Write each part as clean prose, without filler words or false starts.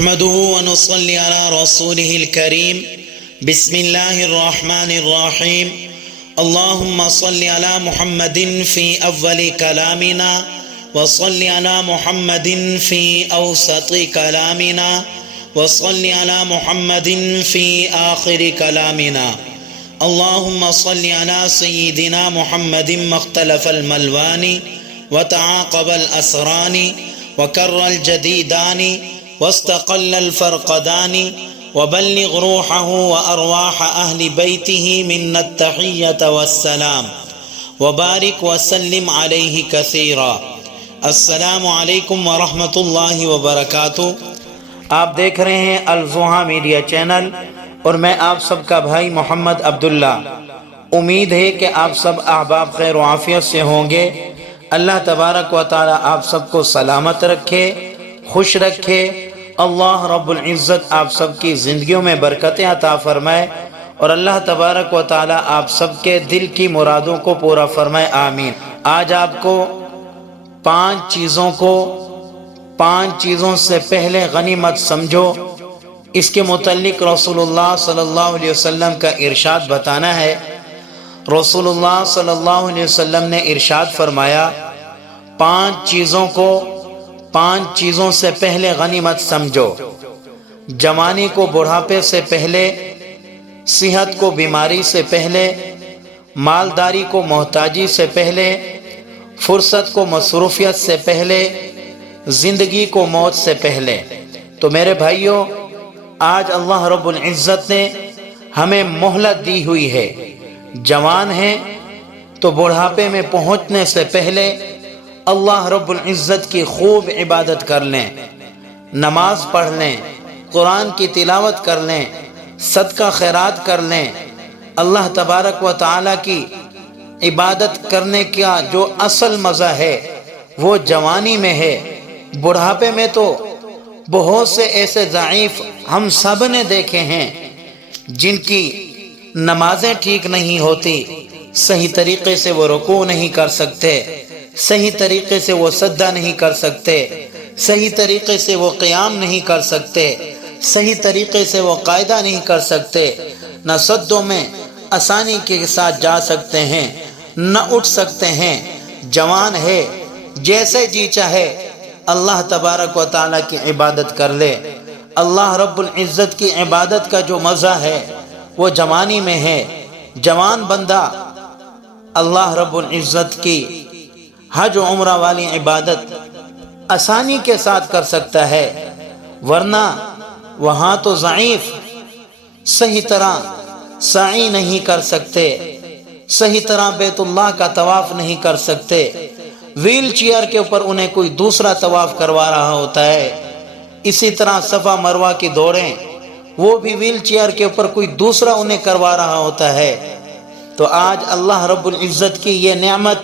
نحمده ونصلي على رسوله الكريم. بسم الله الرحمن الرحيم. اللهم صل على محمد في أول كلامنا، وصل على محمد في أوسط كلامنا، وصل على محمد في آخر كلامنا. اللهم صل على سيدنا محمد ما اختلف الملوان وتعاقب الأسران وكر الجديدان واستقل الفرقدان، وبلغ روحه وأرواح أهل بيته منا التحية والسلام، وبارك وسلم عليه كثيرا. السلام علیکم ورحمۃ اللہ وبرکاتہ. آپ دیکھ رہے ہیں الضحیٰ میڈیا چینل اور میں آپ سب کا بھائی محمد عبداللہ. امید ہے کہ آپ سب احباب خیر و عافیت سے ہوں گے. اللہ تبارک و تعالی آپ سب کو سلامت رکھے، خوش رکھے. اللہ رب العزت آپ سب کی زندگیوں میں برکتیں عطا فرمائے، اور اللہ تبارک و تعالی آپ سب کے دل کی مرادوں کو پورا فرمائے. آمین. آج آپ کو پانچ چیزوں سے پہلے غنیمت سمجھو، اس کے متعلق رسول اللہ صلی اللہ علیہ وسلم کا ارشاد بتانا ہے. رسول اللہ صلی اللہ علیہ وسلم نے ارشاد فرمایا، پانچ چیزوں سے پہلے غنیمت سمجھو. جوانی کو بڑھاپے سے پہلے، صحت کو بیماری سے پہلے، مالداری کو محتاجی سے پہلے، فرصت کو مصروفیت سے پہلے، زندگی کو موت سے پہلے. تو میرے بھائیوں، آج اللہ رب العزت نے ہمیں مہلت دی ہوئی ہے. جوان ہیں تو بڑھاپے میں پہنچنے سے پہلے اللہ رب العزت کی خوب عبادت کر لیں، نماز پڑھ لیں، قرآن کی تلاوت کر لیں، صدقہ خیرات کر لیں. اللہ تبارک و تعالی کی عبادت کرنے کا جو اصل مزہ ہے وہ جوانی میں ہے. بڑھاپے میں تو بہت سے ایسے ضعیف ہم سب نے دیکھے ہیں جن کی نمازیں ٹھیک نہیں ہوتی، صحیح طریقے سے وہ رکوع نہیں کر سکتے، صحیح طریقے سے وہ سجدہ نہیں کر سکتے، صحیح طریقے سے وہ قیام نہیں کر سکتے، صحیح طریقے سے وہ قاعدہ نہیں کر سکتے. نہ سجدوں میں آسانی کے ساتھ جا سکتے ہیں، نہ اٹھ سکتے ہیں. جوان ہے، جیسے جی چاہے اللہ تبارک و تعالیٰ کی عبادت کر لے. اللہ رب العزت کی عبادت کا جو مزہ ہے وہ جوانی میں ہے. جوان بندہ اللہ رب العزت کی حج و عمرہ والی عبادت آسانی کے ساتھ کر سکتا ہے، ورنہ وہاں تو ضعیف صحیح طرح سعی نہیں کر سکتے، صحیح طرح بیت اللہ کا طواف نہیں کر سکتے. ویل چیئر کے اوپر انہیں کوئی دوسرا طواف کروا رہا ہوتا ہے. اسی طرح صفا مروہ کی دوڑیں، وہ بھی ویل چیئر کے اوپر کوئی دوسرا انہیں کروا رہا ہوتا ہے. تو آج اللہ رب العزت کی یہ نعمت،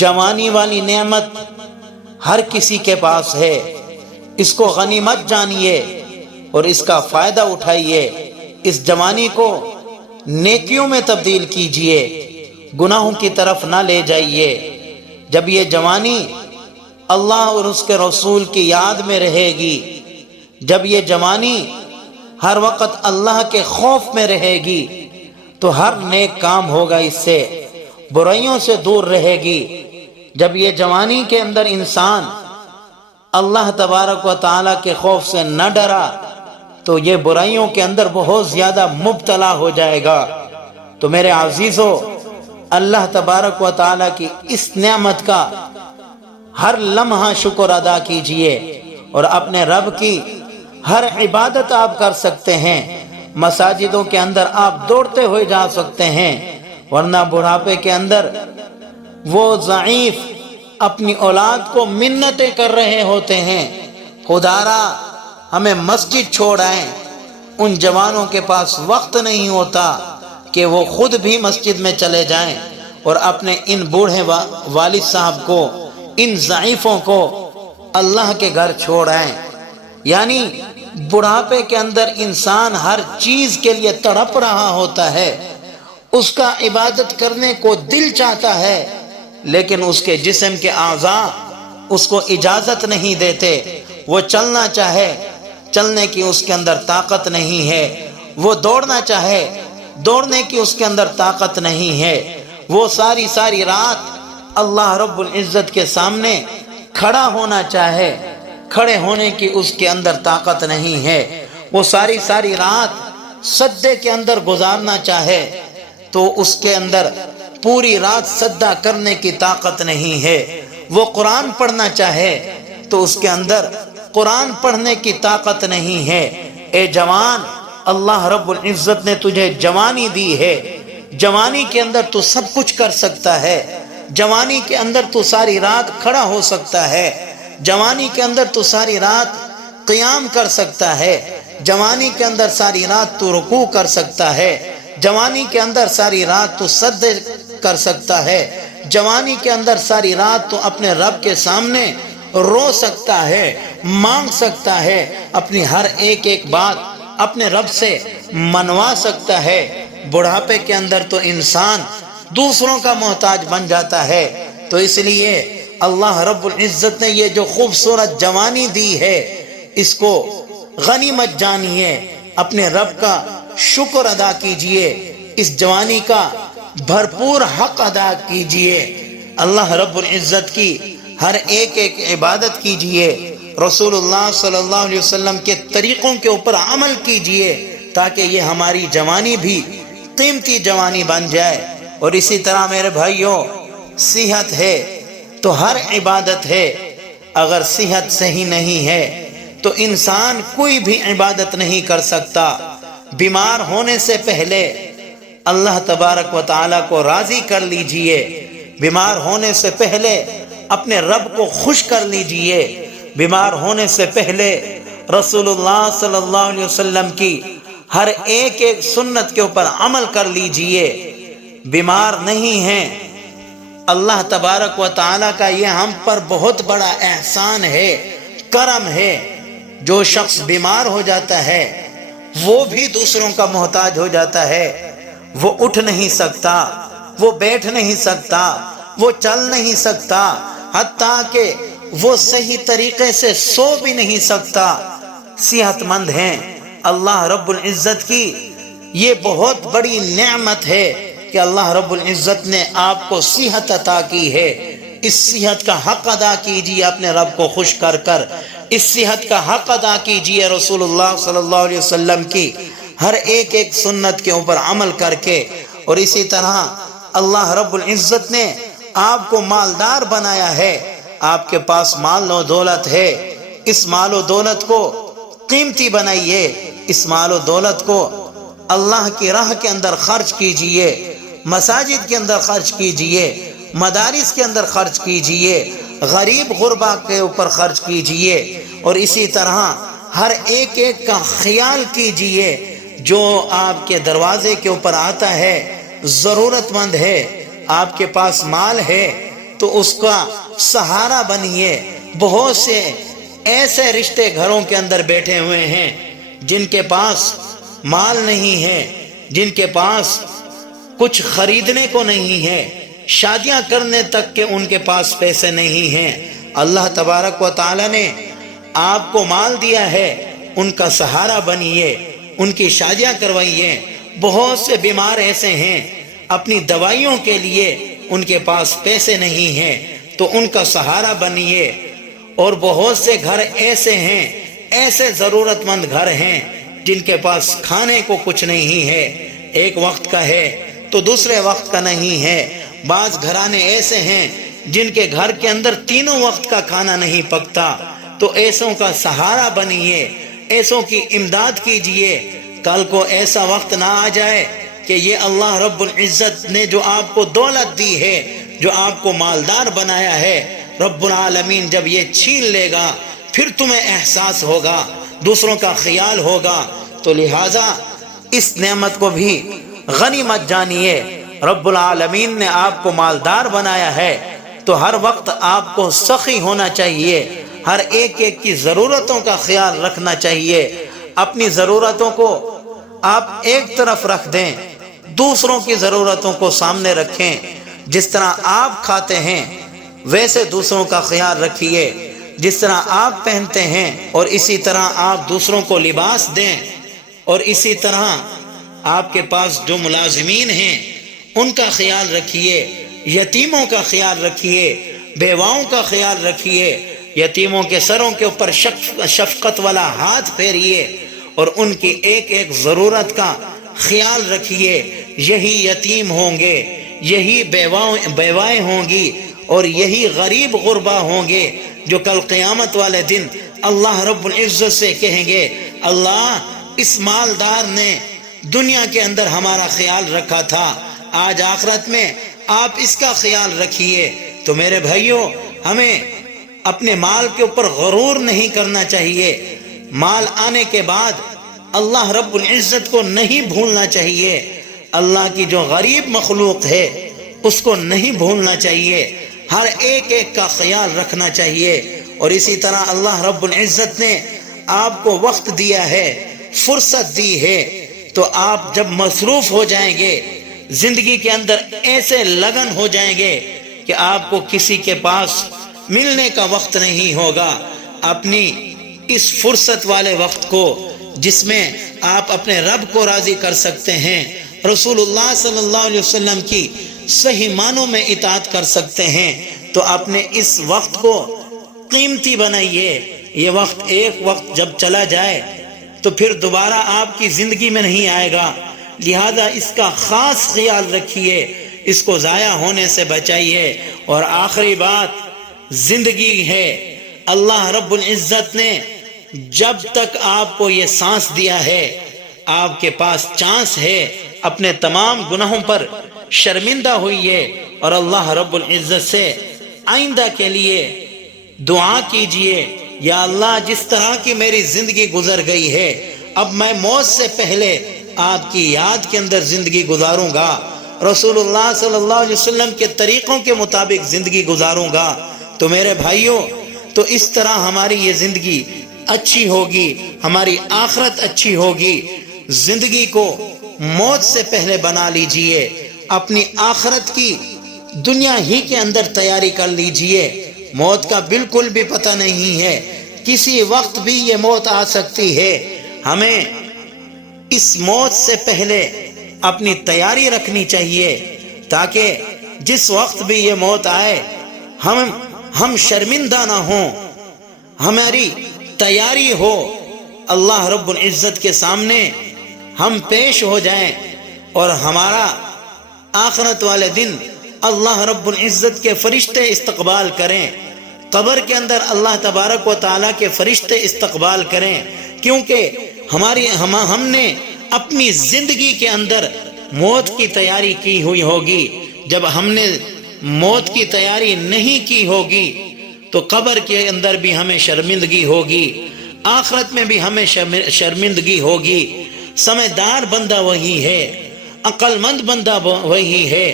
جوانی والی نعمت ہر کسی کے پاس ہے. اس کو غنیمت جانیے اور اس کا فائدہ اٹھائیے. اس جوانی کو نیکیوں میں تبدیل کیجئے، گناہوں کی طرف نہ لے جائیے. جب یہ جوانی اللہ اور اس کے رسول کی یاد میں رہے گی، جب یہ جوانی ہر وقت اللہ کے خوف میں رہے گی، تو ہر نیک کام ہوگا، اس سے برائیوں سے دور رہے گی. جب یہ جوانی کے اندر انسان اللہ تبارک و تعالیٰ کے خوف سے نہ ڈرا تو یہ برائیوں کے اندر بہت زیادہ مبتلا ہو جائے گا. تو میرے عزیزو، اللہ تبارک و تعالیٰ کی اس نعمت کا ہر لمحہ شکر ادا کیجئے، اور اپنے رب کی ہر عبادت آپ کر سکتے ہیں. مساجدوں کے اندر آپ دوڑتے ہوئے جا سکتے ہیں، ورنہ بڑھاپے کے اندر وہ ضعیف اپنی اولاد کو منتیں کر رہے ہوتے ہیں، خدارا ہمیں مسجد چھوڑ آئیں. ان جوانوں کے پاس وقت نہیں ہوتا کہ وہ خود بھی مسجد میں چلے جائیں اور اپنے ان بوڑھے والد صاحب کو، ان ضعیفوں کو اللہ کے گھر چھوڑ آئیں. یعنی بڑھاپے کے اندر انسان ہر چیز کے لیے تڑپ رہا ہوتا ہے، اس کا عبادت کرنے کو دل چاہتا ہے، لیکن اس کے جسم کے اعضاء اس کو اجازت نہیں دیتے. وہ چلنا چاہے چلنے کی اس کے اندر طاقت نہیں ہے، وہ دوڑنا چاہے دوڑنے کی اس کے اندر طاقت نہیں ہے، وہ ساری رات اللہ رب العزت کے سامنے کھڑا ہونا چاہے، کھڑے ہونے کی اس کے اندر طاقت نہیں ہے، وہ ساری رات سجدے کے اندر گزارنا چاہے تو اس کے اندر پوری رات سجدہ کرنے کی طاقت نہیں ہے، وہ قرآن پڑھنا چاہے تو اس کے اندر قرآن پڑھنے کی طاقت نہیں ہے۔ اے جوان، اللہ رب العزت نے تجھے جوانی دی ہے، جوانی کے اندر تو سب کچھ کر سکتا ہے، جوانی کے اندر تو ساری رات کھڑا ہو سکتا ہے، جوانی کے اندر تو ساری رات قیام کر سکتا ہے، جوانی کے اندر ساری رات تو رکوع کر سکتا ہے، جوانی کے اندر ساری رات تو سجدے کر سکتا ہے، جوانی کے اندر ساری رات تو اپنے رب کے سامنے رو سکتا ہے، مانگ سکتا ہے، اپنی ہر ایک بات اپنے رب سے منوا سکتا ہے۔ بڑھاپے کے اندر تو انسان دوسروں کا محتاج بن جاتا ہے، تو اس لیے اللہ رب العزت نے یہ جو خوبصورت جوانی دی ہے اس کو غنیمت جانیے، اپنے رب کا شکر ادا کیجئے، اس جوانی کا بھرپور حق ادا کیجئے، اللہ رب العزت کی ہر ایک عبادت کیجئے، رسول اللہ صلی اللہ علیہ وسلم کے طریقوں کے اوپر عمل کیجئے تاکہ یہ ہماری جوانی بھی قیمتی جوانی بن جائے۔ اور اسی طرح میرے بھائیوں، صحت ہے تو ہر عبادت ہے، اگر صحت صحیح نہیں ہے تو انسان کوئی بھی عبادت نہیں کر سکتا۔ بیمار ہونے سے پہلے اللہ تبارک و تعالیٰ کو راضی کر لیجئے، بیمار ہونے سے پہلے اپنے رب کو خوش کر لیجئے، بیمار ہونے سے پہلے رسول اللہ صلی اللہ علیہ وسلم کی ہر ایک سنت کے اوپر عمل کر لیجئے۔ بیمار نہیں ہیں، اللہ تبارک و تعالیٰ کا یہ ہم پر بہت بڑا احسان ہے، کرم ہے۔ جو شخص بیمار ہو جاتا ہے وہ بھی دوسروں کا محتاج ہو جاتا ہے، وہ اٹھ نہیں سکتا، وہ بیٹھ نہیں سکتا، وہ چل نہیں سکتا، حتیٰ کہ وہ صحیح طریقے سے سو بھی نہیں سکتا۔ صحت مند ہیں، اللہ رب العزت کی یہ بہت بڑی نعمت ہے کہ اللہ رب العزت نے آپ کو صحت عطا کی ہے۔ اس صحت کا حق ادا کیجئے اپنے رب کو خوش کر کر، اس صحت کا حق ادا کیجئے رسول اللہ صلی اللہ علیہ وسلم کی ہر ایک سنت کے اوپر عمل کر کے۔ اور اسی طرح اللہ رب العزت نے آپ کو مالدار بنایا ہے، آپ کے پاس مال و دولت ہے، اس مال و دولت کو قیمتی بنائیے، اس مال و دولت کو اللہ کی راہ کے اندر خرچ کیجئے، مساجد کے اندر خرچ کیجئے، مدارس کے اندر خرچ کیجئے، غریب غربا کے اوپر خرچ کیجئے، اور اسی طرح ہر ایک کا خیال کیجئے جو آپ کے دروازے کے اوپر آتا ہے، ضرورت مند ہے، آپ کے پاس مال ہے تو اس کا سہارا بنیے۔ بہت سے ایسے رشتے گھروں کے اندر بیٹھے ہوئے ہیں جن کے پاس مال نہیں ہے، جن کے پاس کچھ خریدنے کو نہیں ہے، شادیاں کرنے تک کے ان کے پاس پیسے نہیں ہیں۔ اللہ تبارک و تعالیٰ نے آپ کو مال دیا ہے، ان کا سہارا بنیے، ان کی شادیاں کروائیے۔ بہت سے بیمار ایسے ہیں اپنی دوائیوں کے لیے ان کے پاس پیسے نہیں ہیں تو ان کا سہارا بنیے۔ اور بہت سے گھر ایسے ہیں، ایسے ضرورت مند گھر ہیں جن کے پاس کھانے کو کچھ نہیں ہے، ایک وقت کا ہے تو دوسرے وقت کا نہیں ہے۔ بعض گھرانے ایسے ہیں جن کے گھر کے اندر تینوں وقت کا کھانا نہیں پکتا، تو ایسوں کا سہارا بنیے، ایسوں کی امداد کیجئے۔ کل کو ایسا وقت نہ آ جائے کہ یہ اللہ رب العزت نے جو آپ کو دولت دی ہے، جو آپ کو مالدار بنایا ہے، رب العالمین جب یہ چھین لے گا پھر تمہیں احساس ہوگا، دوسروں کا خیال ہوگا۔ تو لہٰذا اس نعمت کو بھی غنیمت جانیے۔ رب العالمین نے آپ کو مالدار بنایا ہے تو ہر وقت آپ کو سخی ہونا چاہیے، ہر ایک کی ضرورتوں کا خیال رکھنا چاہیے۔ اپنی ضرورتوں کو آپ ایک طرف رکھ دیں، دوسروں کی ضرورتوں کو سامنے رکھیں۔ جس طرح آپ کھاتے ہیں ویسے دوسروں کا خیال رکھیے، جس طرح آپ پہنتے ہیں اور اسی طرح آپ دوسروں کو لباس دیں، اور اسی طرح آپ کے پاس جو ملازمین ہیں ان کا خیال رکھیے، یتیموں کا خیال رکھیے، بیواؤں کا خیال رکھیے، یتیموں کے سروں کے اوپر شفقت والا ہاتھ پھیریے اور ان کی ایک ایک ضرورت کا خیال رکھیے۔ یہی یتیم ہوں گے، یہی بیوائیں ہوں گی، اور یہی غریب غربا ہوں گے جو کل قیامت والے دن اللہ رب العزت سے کہیں گے، اللہ اس مالدار نے دنیا کے اندر ہمارا خیال رکھا تھا، آج آخرت میں آپ اس کا خیال رکھیے۔ تو میرے بھائیوں، ہمیں اپنے مال کے اوپر غرور نہیں کرنا چاہیے، مال آنے کے بعد اللہ رب العزت کو نہیں بھولنا چاہیے، اللہ کی جو غریب مخلوق ہے اس کو نہیں بھولنا چاہیے، ہر ایک ایک کا خیال رکھنا چاہیے۔ اور اسی طرح اللہ رب العزت نے آپ کو وقت دیا ہے، فرصت دی ہے، تو آپ جب مصروف ہو جائیں گے زندگی کے اندر، ایسے لگن ہو جائیں گے کہ آپ کو کسی کے پاس ملنے کا وقت نہیں ہوگا۔ اپنی اس فرصت والے وقت کو جس میں آپ اپنے رب کو راضی کر سکتے ہیں، رسول اللہ صلی اللہ علیہ وسلم کی صحیح معنوں میں اطاعت کر سکتے ہیں، تو اپنے اس وقت کو قیمتی بنائیے۔ یہ وقت ایک وقت جب چلا جائے تو پھر دوبارہ آپ کی زندگی میں نہیں آئے گا، لہذا اس کا خاص خیال رکھیے، اس کو ضائع ہونے سے بچائیے۔ اور آخری بات، زندگی ہے، اللہ رب العزت نے جب تک آپ کو یہ سانس دیا ہے، آپ کے پاس چانس ہے، اپنے تمام گناہوں پر شرمندہ ہوئیے اور اللہ رب العزت سے آئندہ کے لیے دعا کیجئے، یا اللہ جس طرح کی میری زندگی گزر گئی ہے، اب میں موت سے پہلے آپ کی یاد کے اندر زندگی گزاروں گا، رسول اللہ صلی اللہ علیہ وسلم کے طریقوں کے مطابق زندگی گزاروں گا۔ تو میرے بھائیوں، تو اس طرح ہماری یہ زندگی اچھی ہوگی، ہماری آخرت اچھی ہوگی۔ زندگی کو موت سے پہلے بنا لیجئے، اپنی آخرت کی دنیا ہی کے اندر تیاری کر لیجئے۔ موت کا بالکل بھی پتہ نہیں ہے، کسی وقت بھی یہ موت آ سکتی ہے، ہمیں اس موت سے پہلے اپنی تیاری رکھنی چاہیے تاکہ جس وقت بھی یہ موت آئے ہم شرمندہ نہ ہوں، ہماری تیاری ہو، اللہ رب العزت کے سامنے ہم پیش ہو جائیں اور ہمارا آخرت والے دن اللہ رب العزت کے فرشتے استقبال کریں، قبر کے اندر اللہ تبارک و تعالیٰ کے فرشتے استقبال کریں، کیونکہ ہم نے اپنی زندگی کے اندر موت کی تیاری کی ہوئی ہوگی۔ جب ہم نے موت کی تیاری نہیں کی ہوگی تو قبر کے اندر بھی ہمیں شرمندگی ہوگی، آخرت میں بھی ہمیں شرمندگی ہوگی۔ سمجھدار بندہ وہی ہے، عقل مند بندہ وہی ہے۔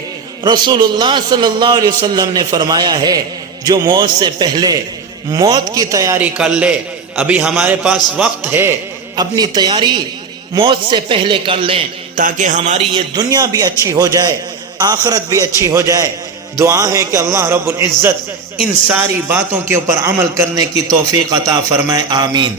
رسول اللہ صلی اللہ علیہ وسلم نے فرمایا ہے، جو موت سے پہلے موت کی تیاری کر لے، ابھی ہمارے پاس وقت ہے، اپنی تیاری موت سے پہلے کر لیں تاکہ ہماری یہ دنیا بھی اچھی ہو جائے، آخرت بھی اچھی ہو جائے۔ دعا ہے کہ اللہ رب العزت ان ساری باتوں کے اوپر عمل کرنے کی توفیق عطا فرمائے، آمین۔